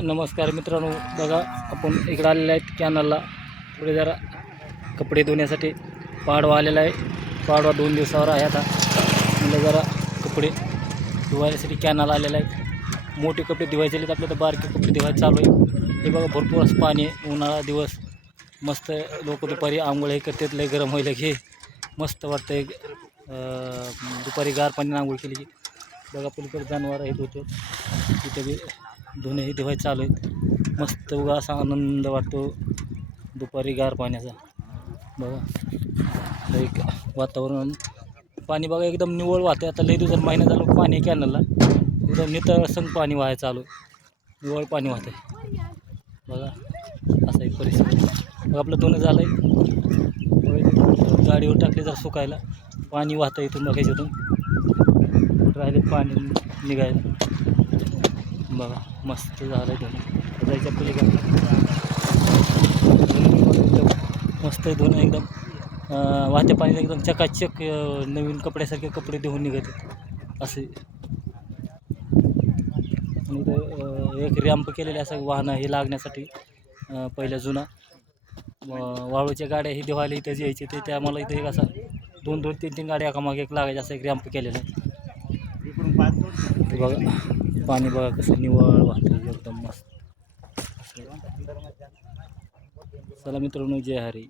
नमस्कार मित्रांनो, बघा आपण इकडं आलेलो आहेत कॅनलला. पुढे जरा कपडे धुण्यासाठी पाडवा आलेला आहे. पाडवा 2 दिवसावर आहे. आता म्हणजे जरा कपडे धुवायसाठी कॅनल आलेला आहे. मोठे कपडे धुवायचे आहेत आपल्या, तर बारके कपडे धुवायचे चालू आहे. हे बघा भरपूर असं पाणी आहे. उन्हाळा दिवस मस्त लोक दुपारी आंघोळ हे करतात. लय गरम व्हायला की मस्त वाटतं. दुपारी गार पाणी आंघोळ केली की बघा पलीकडे जनावर आहेत होते तिथे बी धुणेही धुवायचे चालू आहेत. मस्त उगा असा आनंद वाटतो दुपारी गार पाण्याचा. बघा एक वातावरण, पाणी बघा एकदम निवळ वाहते. आता लई दिवसात महिना झालं पाणी कॅनलला एकदम नितळसंग पाणी वाहायला चालू आहे. निवळ पाणी वाहते बघा. असा एक परिस्थिती. बघा आपलं धुणं झालं आहे. गाडीवर टाकले जर सुकायला पाणी वाहतं इथून. बघा याच्यातून राहिले पाणी निघायला. बघा मस्त झालं आहे धुणं. जायच्या पलीकडे मस्त धुणं एकदम वाहत्या पाणी एकदम चकाचक नवीन कपड्यासारखे कपडे धुवून निघते असे. आणि इथं एक रॅम्प केलेले असं वाहनं हे लागण्यासाठी. पहिल्या जुना वाळूच्या गाड्या ही धुवायला इथं यायचे ते त्यामुळे इथं एक असा 2-2, 3-3 गाड्या एकामागे एक लागायचे असं एक रॅम्प केलेलं आहे. बघा पाणी बघा कसं निवळ वाहतं एकदम मस्त. चला मित्रांनो, जय हरी.